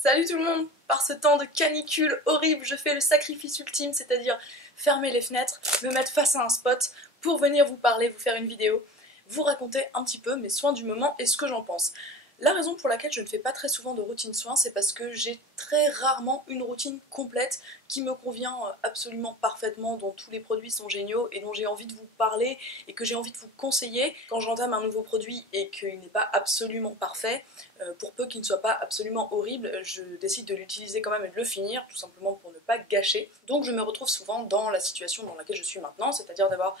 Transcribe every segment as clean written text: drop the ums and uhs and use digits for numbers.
Salut tout le monde! Par ce temps de canicule horrible, je fais le sacrifice ultime, c'est-à-dire fermer les fenêtres, me mettre face à un spot pour venir vous parler, vous faire une vidéo, vous raconter un petit peu mes soins du moment et ce que j'en pense. La raison pour laquelle je ne fais pas très souvent de routine soins, c'est parce que j'ai très rarement une routine complète qui me convient absolument parfaitement, dont tous les produits sont géniaux et dont j'ai envie de vous parler et que j'ai envie de vous conseiller. Quand j'entame un nouveau produit et qu'il n'est pas absolument parfait, pour peu qu'il ne soit pas absolument horrible, je décide de l'utiliser quand même et de le finir, tout simplement pour ne pas gâcher. Donc je me retrouve souvent dans la situation dans laquelle je suis maintenant, c'est-à-dire d'avoir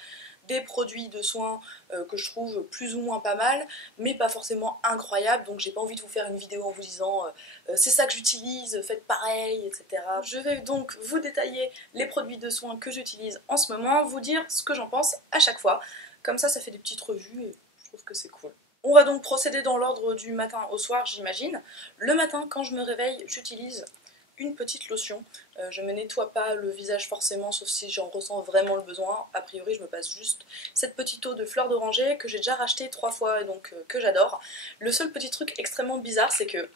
des produits de soins que je trouve plus ou moins pas mal, mais pas forcément incroyables, donc j'ai pas envie de vous faire une vidéo en vous disant c'est ça que j'utilise, faites pareil, etc. Je vais donc vous détailler les produits de soins que j'utilise en ce moment, vous dire ce que j'en pense à chaque fois, comme ça fait des petites revues et je trouve que c'est cool. On va donc procéder dans l'ordre du matin au soir, j'imagine. Le matin, quand je me réveille, j'utilise une petite lotion. Je me nettoie pas le visage forcément, sauf si j'en ressens vraiment le besoin. A priori, je me passe juste cette petite eau de fleur d'oranger que j'ai déjà racheté 3 fois et donc que j'adore. Le seul petit truc extrêmement bizarre, c'est que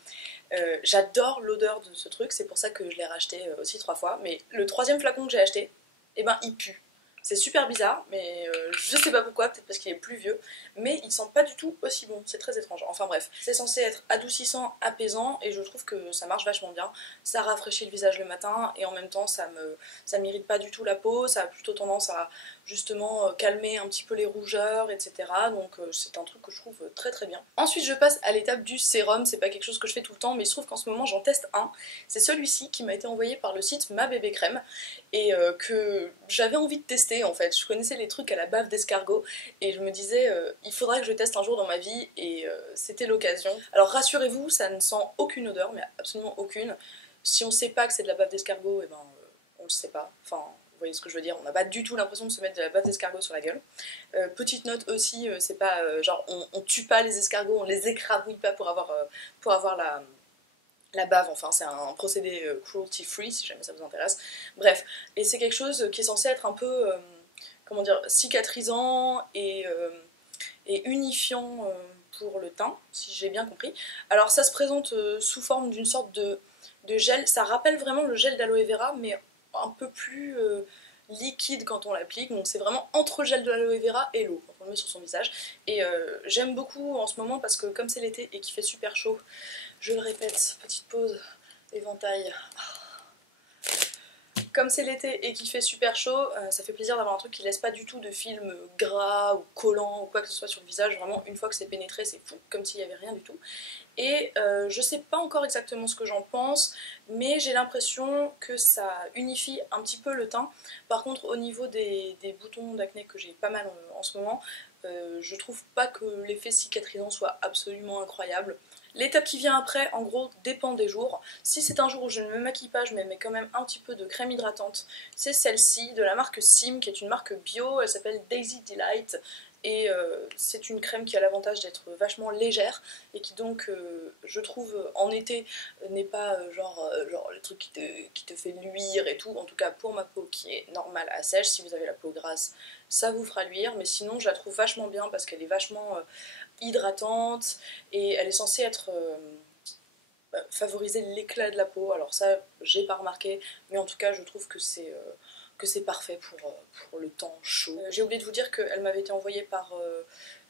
j'adore l'odeur de ce truc, c'est pour ça que je l'ai racheté aussi 3 fois. Mais le 3e flacon que j'ai acheté, eh ben il pue. C'est super bizarre, mais je sais pas pourquoi, peut-être parce qu'il est plus vieux, mais il sent pas du tout aussi bon, c'est très étrange. Enfin bref, c'est censé être adoucissant, apaisant, et je trouve que ça marche vachement bien. Ça rafraîchit le visage le matin, et en même temps ça m'irrite pas du tout la peau, ça a plutôt tendance à justement calmer un petit peu les rougeurs, etc. Donc c'est un truc que je trouve très très bien. Ensuite je passe à l'étape du sérum, c'est pas quelque chose que je fais tout le temps, mais il se trouve qu'en ce moment j'en teste un. C'est celui-ci qui m'a été envoyé par le site Ma Bébé Crème, et que j'avais envie de tester en fait. Je connaissais les trucs à la bave d'escargot et je me disais il faudrait que je teste un jour dans ma vie et c'était l'occasion. Alors rassurez-vous, ça ne sent aucune odeur, mais absolument aucune. Si on sait pas que c'est de la bave d'escargot, et ben on le sait pas. Enfin, vous voyez ce que je veux dire, on n'a pas du tout l'impression de se mettre de la bave d'escargot sur la gueule. Petite note aussi, c'est pas genre on tue pas les escargots, on les écrabouille pas pour avoir la bave, enfin c'est un procédé cruelty free si jamais ça vous intéresse. Bref, et c'est quelque chose qui est censé être un peu, comment dire, cicatrisant et unifiant pour le teint, si j'ai bien compris. Alors ça se présente sous forme d'une sorte de gel, ça rappelle vraiment le gel d'aloe vera, mais un peu plus liquide quand on l'applique, donc c'est vraiment entre le gel de l'aloe vera et l'eau quand on le met sur son visage. Et j'aime beaucoup en ce moment parce que comme c'est l'été et qu'il fait super chaud, je le répète, petite pause, éventail. Comme c'est l'été et qu'il fait super chaud, ça fait plaisir d'avoir un truc qui laisse pas du tout de film gras ou collant ou quoi que ce soit sur le visage. Vraiment, une fois que c'est pénétré, c'est fou, comme s'il y avait rien du tout. Et je sais pas encore exactement ce que j'en pense, mais j'ai l'impression que ça unifie un petit peu le teint. Par contre, au niveau des boutons d'acné que j'ai pas mal en ce moment, je trouve pas que l'effet cicatrisant soit absolument incroyable. L'étape qui vient après, en gros, dépend des jours. Si c'est un jour où je ne me maquille pas, je mets quand même un petit peu de crème hydratante. C'est celle-ci, de la marque Sim, qui est une marque bio, elle s'appelle Daisy Delight. Et c'est une crème qui a l'avantage d'être vachement légère et qui donc, je trouve, en été, n'est pas genre le truc qui te fait luire et tout. En tout cas, pour ma peau qui est normale à sèche, si vous avez la peau grasse, ça vous fera luire. Mais sinon, je la trouve vachement bien parce qu'elle est vachement hydratante et elle est censée être favoriser l'éclat de la peau. Alors ça, j'ai pas remarqué, mais en tout cas, je trouve que c'est parfait pour le temps chaud. J'ai oublié de vous dire qu'elle m'avait été envoyée par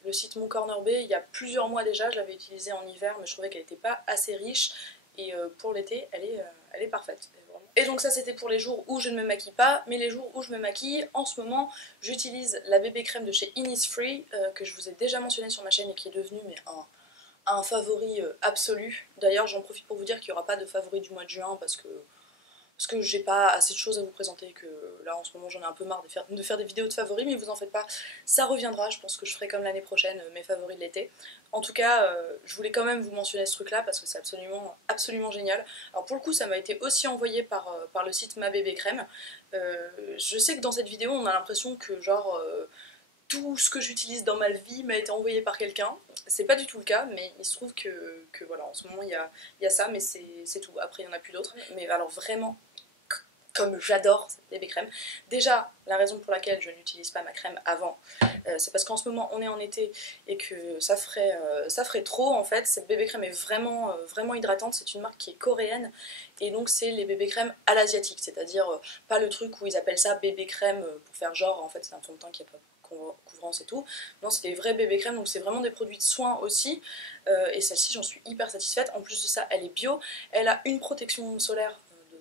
le site Mon Corner B il y a plusieurs mois déjà. Je l'avais utilisée en hiver, mais je trouvais qu'elle n'était pas assez riche. Et pour l'été, elle est parfaite. Et donc ça c'était pour les jours où je ne me maquille pas, mais les jours où je me maquille, en ce moment, j'utilise la bébé crème de chez Innisfree, que je vous ai déjà mentionné sur ma chaîne et qui est devenue mais un favori absolu. D'ailleurs j'en profite pour vous dire qu'il n'y aura pas de favori du mois de juin parce que j'ai pas assez de choses à vous présenter, que là en ce moment j'en ai un peu marre de faire des vidéos de favoris, mais vous en faites pas, ça reviendra, je pense que je ferai comme l'année prochaine mes favoris de l'été. En tout cas, je voulais quand même vous mentionner ce truc là parce que c'est absolument, absolument génial. Alors pour le coup ça m'a été aussi envoyé par le site Ma Bébé Crème. Je sais que dans cette vidéo on a l'impression que genre tout ce que j'utilise dans ma vie m'a été envoyé par quelqu'un. C'est pas du tout le cas, mais il se trouve que voilà, en ce moment il y a ça, mais c'est tout. Après il y en a plus d'autres. Mais alors vraiment, comme j'adore cette bébé crème. Déjà, la raison pour laquelle je n'utilise pas ma crème avant, c'est parce qu'en ce moment on est en été et que ça ferait trop en fait. Cette bébé crème est vraiment, vraiment hydratante, c'est une marque qui est coréenne et donc c'est les bébé crèmes à l'asiatique, c'est-à-dire pas le truc où ils appellent ça bébé crème pour faire genre en fait c'est un fond de teint qui a pas couvrance et tout. Non, c'est des vrais bébé crèmes, donc c'est vraiment des produits de soins aussi. Et celle-ci, j'en suis hyper satisfaite. En plus de ça, elle est bio. Elle a une protection solaire de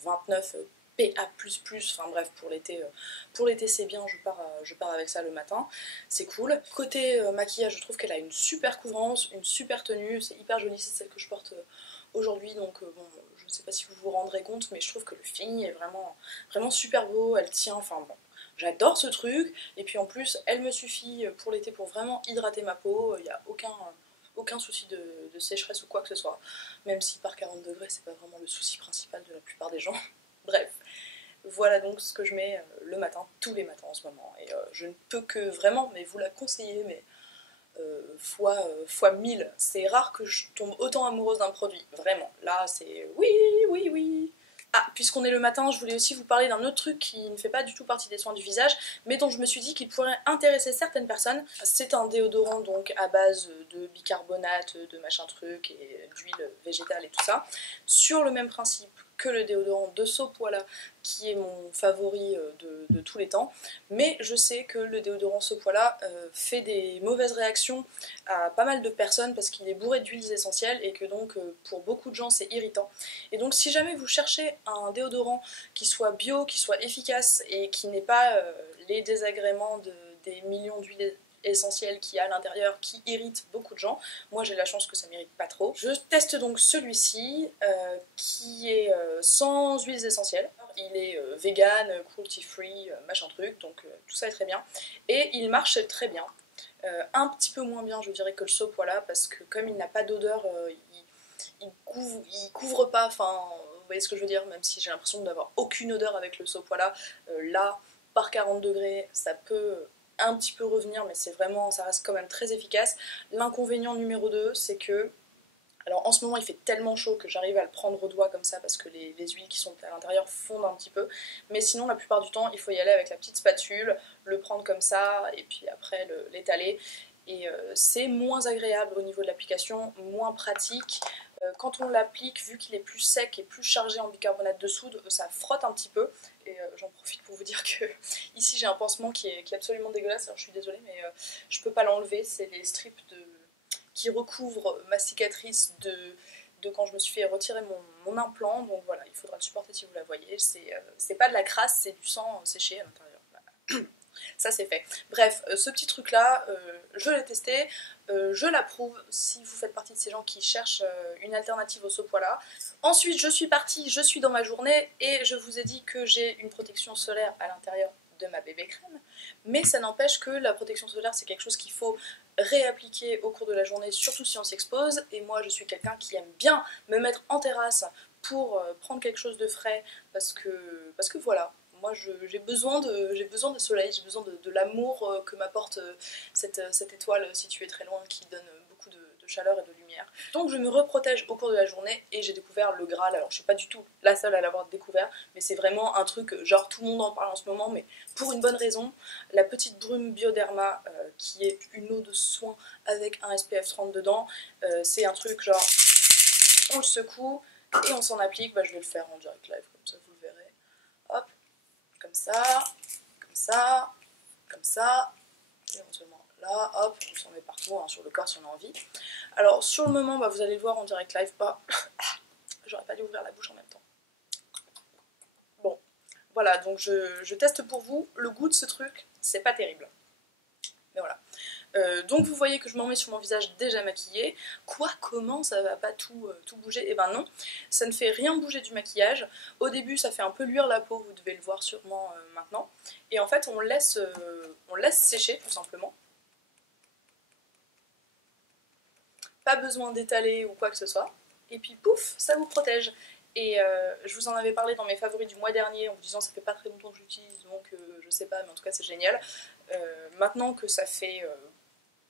29 PA++, enfin bref, pour l'été c'est bien, je pars avec ça le matin, c'est cool. Côté maquillage, je trouve qu'elle a une super couvrance, une super tenue, c'est hyper joli, c'est celle que je porte aujourd'hui, donc bon, je ne sais pas si vous vous rendrez compte, mais je trouve que le fini est vraiment, vraiment super beau, elle tient, enfin bon. J'adore ce truc, et puis en plus, elle me suffit pour l'été pour vraiment hydrater ma peau, il n'y a aucun souci de sécheresse ou quoi que ce soit, même si par 40 degrés, c'est pas vraiment le souci principal de la plupart des gens. Bref, voilà donc ce que je mets le matin, tous les matins en ce moment, et je ne peux que vraiment mais vous la conseiller, mais fois 1000. C'est rare que je tombe autant amoureuse d'un produit, vraiment. Là, c'est oui, oui, oui. Ah, puisqu'on est le matin, je voulais aussi vous parler d'un autre truc qui ne fait pas du tout partie des soins du visage, mais dont je me suis dit qu'il pourrait intéresser certaines personnes. C'est un déodorant donc à base de bicarbonate, de machin truc, et d'huile végétale et tout ça. Sur le même principe que le déodorant de Sopoila, qui est mon favori de tous les temps. Mais je sais que le déodorant Sopoila fait des mauvaises réactions à pas mal de personnes parce qu'il est bourré d'huiles essentielles et que donc pour beaucoup de gens c'est irritant. Et donc si jamais vous cherchez un déodorant qui soit bio, qui soit efficace et qui n'ait pas les désagréments des millions d'huiles essentielles qu'il y a à l'intérieur qui irritent beaucoup de gens, moi j'ai la chance que ça m'irrite pas trop. Je teste donc celui-ci qui est sans huiles essentielles. Il est vegan, cruelty free, machin truc, donc tout ça est très bien. Et il marche très bien. Un petit peu moins bien je dirais que le Sopoila parce que comme il n'a pas d'odeur, il couvre pas, enfin vous voyez ce que je veux dire, même si j'ai l'impression d'avoir aucune odeur avec le Sopoila, là par 40 degrés ça peut un petit peu revenir mais c'est vraiment, ça reste quand même très efficace. L'inconvénient numéro 2 c'est que alors en ce moment il fait tellement chaud que j'arrive à le prendre au doigt comme ça parce que les huiles qui sont à l'intérieur fondent un petit peu. Mais sinon la plupart du temps il faut y aller avec la petite spatule, le prendre comme ça et puis après l'étaler. Et c'est moins agréable au niveau de l'application, moins pratique. Quand on l'applique, vu qu'il est plus sec et plus chargé en bicarbonate de soude, ça frotte un petit peu. Et j'en profite pour vous dire que ici j'ai un pansement qui est absolument dégueulasse, alors je suis désolée mais je peux pas l'enlever, c'est les strips qui recouvre ma cicatrice de quand je me suis fait retirer mon implant, donc voilà, il faudra le supporter si vous la voyez, c'est pas de la crasse, c'est du sang séché à l'intérieur. Voilà. Ça c'est fait. Bref, ce petit truc là, je l'ai testé, je l'approuve si vous faites partie de ces gens qui cherchent une alternative au Sopoila. Ensuite je suis partie, je suis dans ma journée et je vous ai dit que j'ai une protection solaire à l'intérieur de ma bébé crème, mais ça n'empêche que la protection solaire c'est quelque chose qu'il faut réappliquer au cours de la journée, surtout si on s'expose, et moi je suis quelqu'un qui aime bien me mettre en terrasse pour prendre quelque chose de frais, parce que voilà, moi j'ai besoin de soleil, j'ai besoin de l'amour que m'apporte cette étoile située très loin qui donne beaucoup de chaleur et de lumière. Donc je me reprotège au cours de la journée et j'ai découvert le Graal. Alors je suis pas du tout la seule à l'avoir découvert, mais c'est vraiment un truc, genre tout le monde en parle en ce moment, mais pour une bonne raison. La petite brume Bioderma, qui est une eau de soin avec un SPF 30 dedans, c'est un truc genre, on le secoue et on s'en applique. Bah, je vais le faire en direct live, comme ça vous le verrez. Hop, comme ça, comme ça, comme ça, et éventuellement là, hop, on s'en met partout, hein, sur le corps si on a envie. Alors sur le moment, bah, vous allez le voir en direct live, pas... J'aurais pas dû ouvrir la bouche en même temps. Bon, voilà, donc je teste pour vous. Le goût de ce truc, c'est pas terrible. Mais voilà. Donc vous voyez que je m'en mets sur mon visage déjà maquillé. Quoi, comment, ça va pas tout bouger? Eh ben non, ça ne fait rien bouger du maquillage. Au début ça fait un peu luire la peau, vous devez le voir sûrement maintenant. Et en fait on laisse sécher tout simplement. Pas besoin d'étaler ou quoi que ce soit. Et puis pouf, ça vous protège. Et je vous en avais parlé dans mes favoris du mois dernier en vous disant ça fait pas très longtemps que j'utilise, donc je sais pas, mais en tout cas c'est génial. Maintenant que ça fait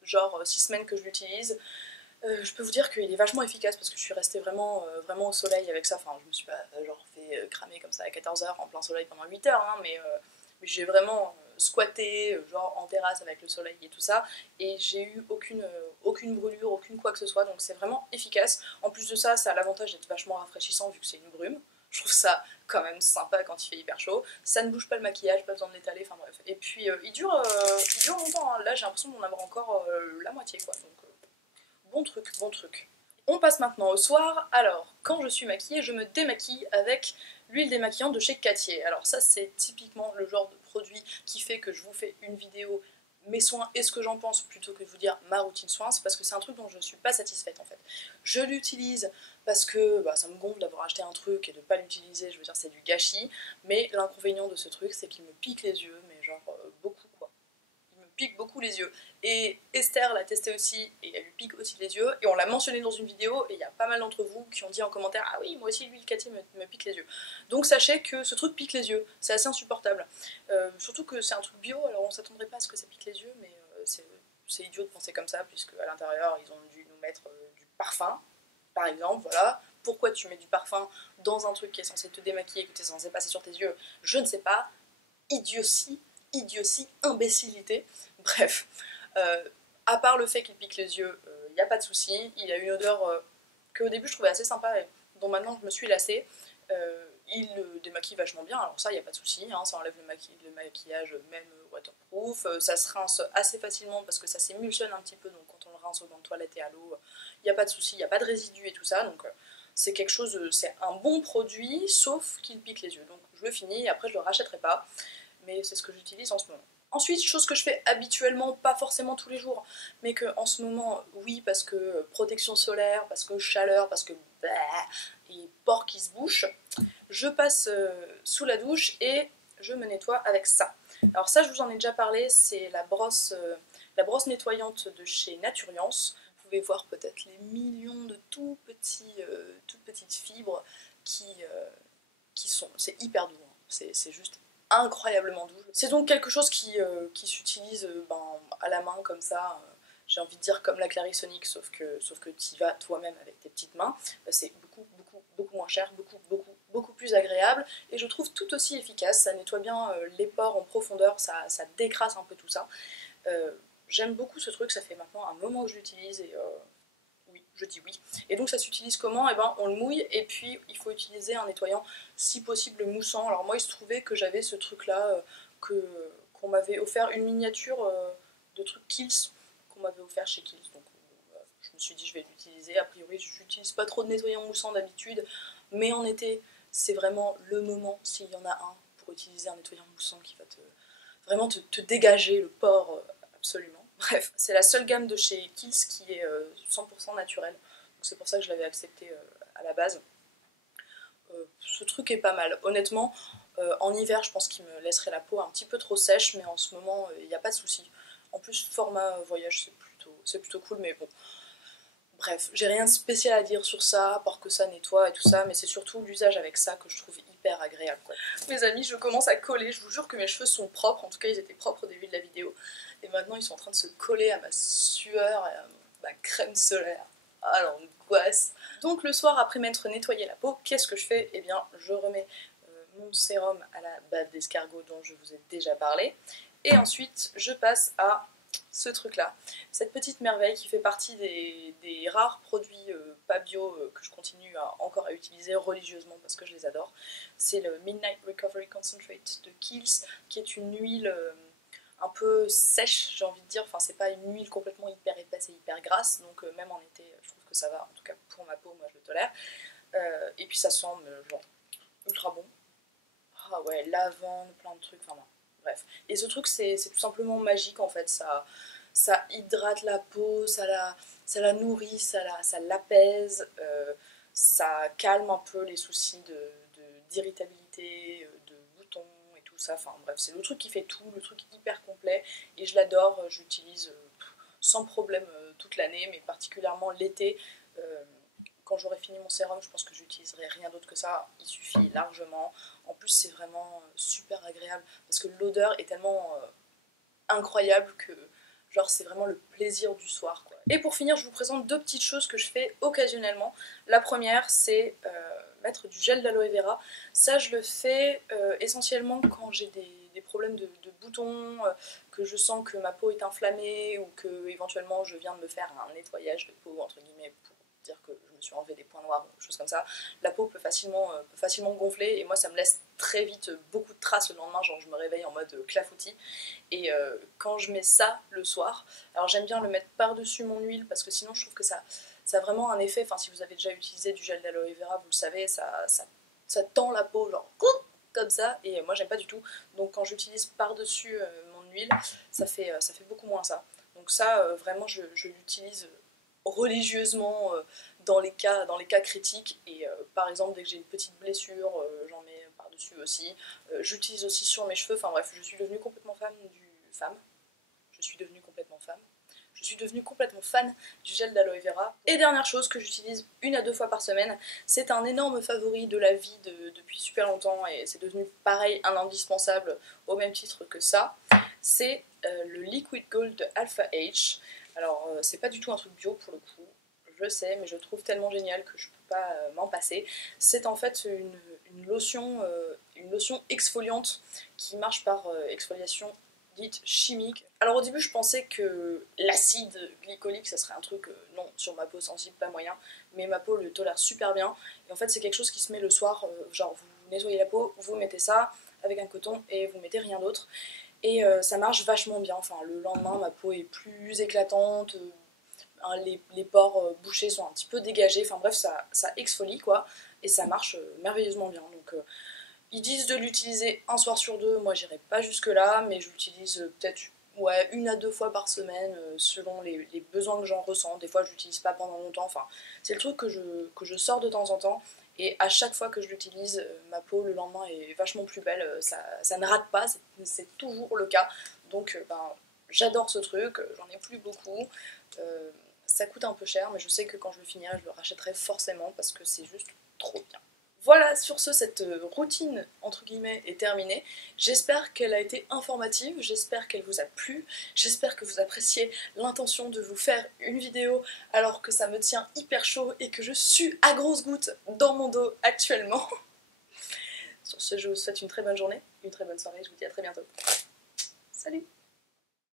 genre 6 semaines que je l'utilise, Je peux vous dire qu'il est vachement efficace parce que je suis restée vraiment, vraiment au soleil avec ça. Enfin, je me suis pas genre fait cramer comme ça à 14 heures en plein soleil pendant 8 heures, hein, mais j'ai vraiment squatté, genre en terrasse avec le soleil et tout ça, et j'ai eu aucune brûlure, aucune quoi que ce soit, donc c'est vraiment efficace. En plus de ça, ça a l'avantage d'être vachement rafraîchissant vu que c'est une brume. Je trouve ça quand même sympa quand il fait hyper chaud. Ça ne bouge pas le maquillage, pas besoin de l'étaler, enfin bref. Et puis il dure longtemps, hein. Là j'ai l'impression d'en avoir encore la moitié quoi. Donc bon truc, bon truc. On passe maintenant au soir. Alors, quand je suis maquillée, je me démaquille avec l'huile démaquillante de chez Cattier. Alors ça, c'est typiquement le genre de produit qui fait que je vous fais une vidéo mes soins et ce que j'en pense plutôt que de vous dire ma routine soins, c'est parce que c'est un truc dont je ne suis pas satisfaite en fait. Je l'utilise parce que ça me gonfle d'avoir acheté un truc et de ne pas l'utiliser, je veux dire c'est du gâchis, mais l'inconvénient de ce truc c'est qu'il me pique les yeux, mais genre beaucoup quoi. Il me pique beaucoup les yeux. Et Esther l'a testé aussi, et elle lui pique aussi les yeux, et on l'a mentionné dans une vidéo, et il y a pas mal d'entre vous qui ont dit en commentaire « Ah oui, moi aussi l'huile Cathy me pique les yeux ». Donc sachez que ce truc pique les yeux, c'est assez insupportable. Surtout que c'est un truc bio, alors on s'attendrait pas à ce que ça pique les yeux, mais c'est idiot de penser comme ça, puisque à l'intérieur ils ont dû nous mettre du parfum, par exemple, voilà. Pourquoi tu mets du parfum dans un truc qui est censé te démaquiller, que tu es censé passer sur tes yeux, je ne sais pas. Idiotie, idiotie, imbécilité. Bref, euh, à part le fait qu'il pique les yeux, il n'y a pas de souci. Il a une odeur que au début je trouvais assez sympa et dont maintenant je me suis lassée. Il démaquille vachement bien, alors ça il n'y a pas de souci, hein, ça enlève le maquillage même waterproof, ça se rince assez facilement parce que ça s'émulsionne un petit peu, donc quand on le rince au bain de toilette et à l'eau, il n'y a pas de souci, il n'y a pas de résidus et tout ça, donc c'est quelque chose, c'est un bon produit, sauf qu'il pique les yeux, donc je le finis et après je le rachèterai pas, mais c'est ce que j'utilise en ce moment. Ensuite, chose que je fais habituellement, pas forcément tous les jours, mais que en ce moment, oui, parce que protection solaire, parce que chaleur, parce que et porc qui se bouche, je passe sous la douche et je me nettoie avec ça. Alors ça, je vous en ai déjà parlé, c'est la brosse nettoyante de chez Naturiance. Vous pouvez voir peut-être les millions de toutes petites fibres qui sont... C'est hyper doux, hein. C'est juste incroyablement doux. C'est donc quelque chose qui s'utilise à la main comme ça, j'ai envie de dire comme la Clarisonic, sauf que tu y vas toi-même avec tes petites mains. C'est beaucoup moins cher, beaucoup plus agréable, et je trouve tout aussi efficace. Ça nettoie bien les pores en profondeur, ça décrasse un peu tout ça. J'aime beaucoup ce truc, ça fait maintenant un moment que je l'utilise, et oui, je dis oui. Et donc ça s'utilise comment? Eh ben, on le mouille et puis il faut utiliser un nettoyant si possible moussant. Alors moi il se trouvait que j'avais ce truc là qu'on m'avait offert, une miniature de truc Kiehl's qu'on m'avait offert chez Kiehl's. Donc je me suis dit je vais l'utiliser. A priori je n'utilise pas trop de nettoyant moussant d'habitude, mais en été c'est vraiment le moment s'il y en a un pour utiliser un nettoyant moussant qui va vraiment te dégager le pore absolument. Bref, c'est la seule gamme de chez Kiehl's qui est 100% naturelle. Donc c'est pour ça que je l'avais accepté à la base. Ce truc est pas mal. Honnêtement, en hiver, je pense qu'il me laisserait la peau un petit peu trop sèche, mais en ce moment, il n'y a pas de souci. En plus, format voyage, c'est plutôt cool, mais bon. Bref, j'ai rien de spécial à dire sur ça, à part que ça nettoie et tout ça, mais c'est surtout l'usage avec ça que je trouve hyper agréable, quoi. Mes amis, je commence à coller, je vous jure que mes cheveux sont propres, en tout cas ils étaient propres au début de la vidéo, et maintenant ils sont en train de se coller à ma sueur et à ma crème solaire. Ah l'angoisse. Donc le soir, après m'être nettoyé la peau, qu'est-ce que je fais? Eh bien, je remets mon sérum à la bave d'escargot dont je vous ai déjà parlé, et ensuite je passe à ce truc là, cette petite merveille qui fait partie des rares produits pas bio que je continue encore à utiliser religieusement parce que je les adore. C'est le Midnight Recovery Concentrate de Kiehl's, qui est une huile un peu sèche, j'ai envie de dire. Enfin, c'est pas une huile complètement hyper épaisse et hyper grasse, donc même en été je trouve que ça va, en tout cas pour ma peau, moi je le tolère. Et puis ça sent genre ultra bon. Ah ouais, lavande, plein de trucs, enfin non. Bref. Et ce truc, c'est tout simplement magique en fait. Ça hydrate la peau, ça la nourrit, ça l'apaise, ça calme un peu les soucis d'irritabilité, de boutons et tout ça. Enfin bref, c'est le truc qui fait tout, le truc hyper complet. Et je l'adore, j'utilise sans problème toute l'année, mais particulièrement l'été. Quand j'aurai fini mon sérum, je pense que j'utiliserai rien d'autre que ça, il suffit largement. En plus, c'est vraiment super agréable parce que l'odeur est tellement incroyable que Genre c'est vraiment le plaisir du soir quoi. Et pour finir je vous présente deux petites choses que je fais occasionnellement. La première c'est mettre du gel d'aloe vera. Ça je le fais essentiellement quand j'ai des problèmes de boutons, que je sens que ma peau est inflammée ou que éventuellement je viens de me faire un nettoyage de peau entre guillemets pour dire que je me suis enlevé des points noirs ou des choses comme ça. La peau peut facilement gonfler et moi ça me laisse très vite beaucoup de traces le lendemain, genre je me réveille en mode clafoutis. Et quand je mets ça le soir, alors j'aime bien le mettre par-dessus mon huile parce que sinon je trouve que ça a vraiment un effet, enfin si vous avez déjà utilisé du gel d'aloe vera, vous le savez, ça tend la peau genre comme ça et moi j'aime pas du tout. Donc quand j'utilise par-dessus mon huile, ça fait beaucoup moins ça. Donc ça vraiment je l'utilise religieusement dans les cas critiques et par exemple dès que j'ai une petite blessure j'en mets par dessus aussi. J'utilise aussi sur mes cheveux, enfin bref je suis devenue complètement fan je suis devenue complètement fan du gel d'aloe vera. Et dernière chose que j'utilise 1 à 2 fois par semaine, c'est un énorme favori de la vie depuis super longtemps et c'est devenu pareil un indispensable au même titre que ça, c'est le Liquid Gold de Alpha H. Alors c'est pas du tout un truc bio pour le coup, je sais, mais je le trouve tellement génial que je peux pas m'en passer. C'est en fait une lotion exfoliante qui marche par exfoliation dite chimique. Alors au début je pensais que l'acide glycolique ça serait un truc, non, sur ma peau sensible pas moyen, mais ma peau le tolère super bien. Et en fait c'est quelque chose qui se met le soir, genre vous nettoyez la peau, vous mettez ça avec un coton et vous mettez rien d'autre. Et ça marche vachement bien, enfin le lendemain ma peau est plus éclatante, les pores bouchés sont un petit peu dégagés, enfin bref ça exfolie quoi, et ça marche merveilleusement bien. Donc ils disent de l'utiliser un soir sur deux, moi j'irai pas jusque là, mais je l'utilise peut-être 1 à 2 fois par semaine selon les besoins que j'en ressens. Des fois je l'utilise pas pendant longtemps, enfin c'est le truc que je sors de temps en temps. Et à chaque fois que je l'utilise, ma peau le lendemain est vachement plus belle, ça ne rate pas, c'est toujours le cas. Donc j'adore ce truc, j'en ai plus beaucoup. Ça coûte un peu cher, mais je sais que quand je le finirai, je le rachèterai forcément parce que c'est juste trop bien. Voilà, sur ce, cette routine, entre guillemets, est terminée. J'espère qu'elle a été informative, j'espère qu'elle vous a plu, j'espère que vous appréciez l'intention de vous faire une vidéo alors que ça me tient hyper chaud et que je sue à grosses gouttes dans mon dos actuellement. Sur ce, je vous souhaite une très bonne journée, une très bonne soirée, je vous dis à très bientôt. Salut!